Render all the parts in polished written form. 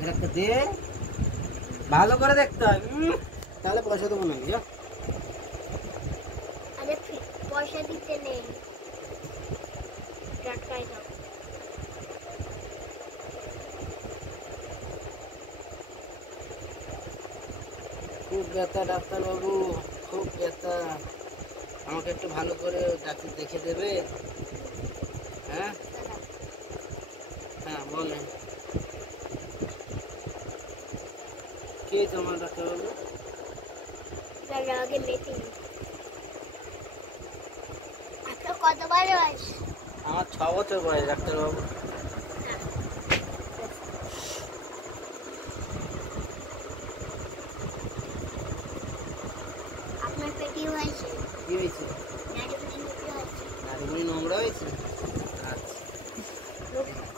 এটা একটা দে, ভালো করে দেখতে হয়। তাহলে পয়সা দেবো না। যা আরে পয়সা দিতে নেই, টাটকাই দাও। খুব ব্যথা ডাক্তারবাবু, খুব ব্যথা। আমাকে একটু ভালো করে ডাক্তার দেখে দেবে? হ্যাঁ হ্যাঁ বলেন। কে তোমার ডাক্তারবাবু? আগে মেপে নি। আপনার কত বয়স? আমার 6 বছর বয়স ডাক্তারবাবু। আপনার পেটি হয়েছে? কি হয়েছে? নাড়িভুড়ি নোংরা হয়েছে? আচ্ছা,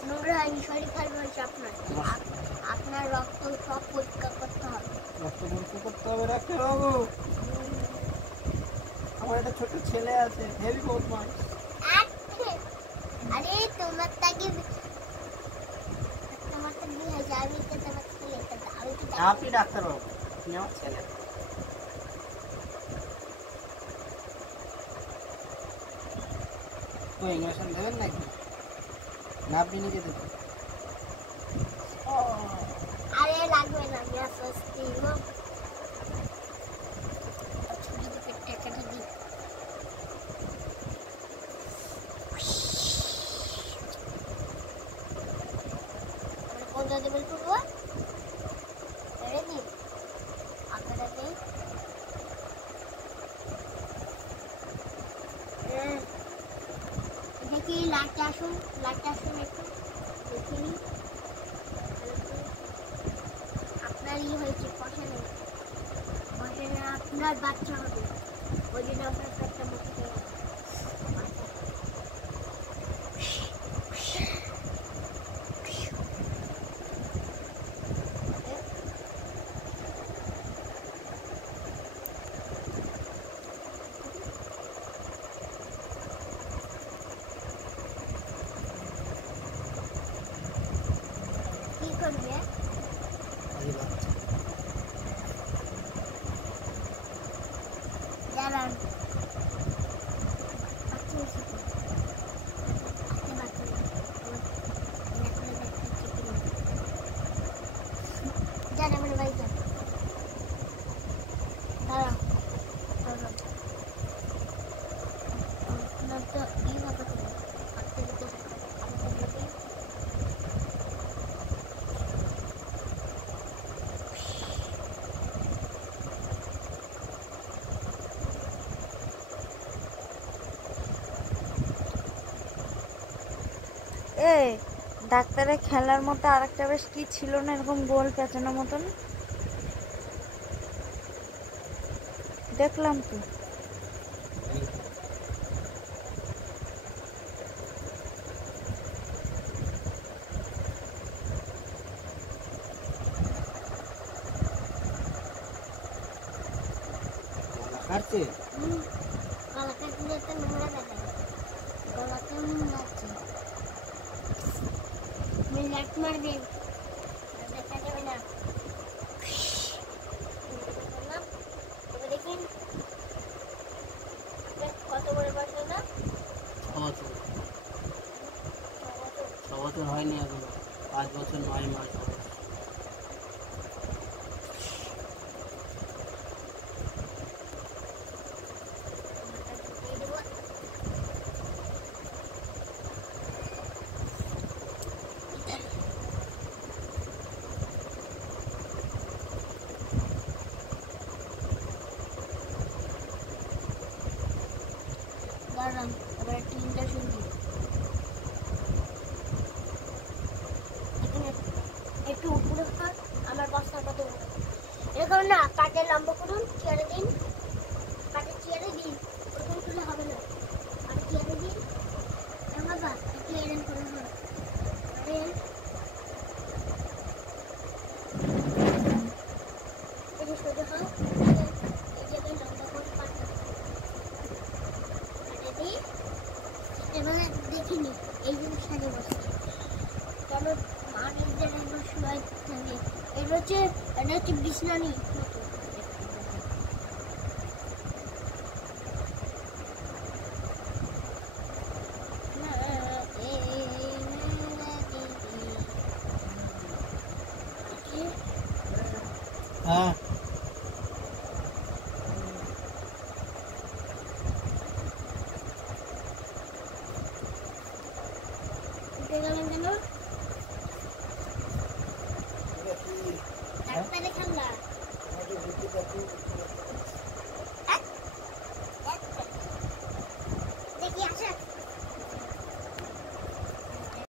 নোংরা হয়নি, শরীর খারাপ হয়েছে আপনার। আপনার রক্ত সব পরিষ্কার করতে হবে। রক্ত পরীক্ষা করতে হবে ডাক্তারবাবু? আমার একটা ছোট ছেলে আছে, হেভি বদমাশ। আরে তোমার তাকে বিয়ে হয়েছে, আমি তো তোমার ছেলে, আমি তো আপনি ডাক্তারবাবু, আপনি আমার ছেলে। তো ইঞ্জেকশন দেবেন নাকি? না আপনি নিজে দেবেন? আরে লাগবে না, আমি আসতে ছুরি দিয়ে পেটটা কেটে দিই। কোনটা দেবেন করবো? রেডি? আপনাকে দেখি লাইটটা আসুন, একটু দেখি। আপনার হয়েছে পয়সা নেই, আপনার বাচ্চা হবে, ওই জন্য আপনার পেটটা মুখে দেওয়া। কি করবে? দাঁড়ান, ডাক্তারের খেলার মতো আরেকটা বেশ কি ছিল না, এরকম গোল পেঁচানো মতন দেখলাম তো। কাটছে? গলা কাটলে তো নোংরা দেখায়, গলাতে যাচ্ছে। লাইট মার দিন, দেখা যাবে না। দেখুন কত বড় বাচ্চা না? 6 বছর হয়নি এখনো, 5 বছর 9 মাস। দাঁড়ান, এবার একটা ইঞ্জেকশন দিই। একটু উপরে থাক, আমার বস্তাটা দেবো। এরকম না, কাটে লম্বা করুন, চেয়ারে দিন, কাটে চেয়ারে দিন, ওরকম তুলে হবে না, কাটে চেয়ারে দিন। বাবা একটু এরকম করে হবে, সোজা হোক, এই জায়গায় লম্বা করে কাটে দিই। এবার দেখিনি এই জিনিসটা বসে, চলো আর এই যে এগুলো শুয়ে থাকে এটা হচ্ছে বিছনানি হ্যাঁ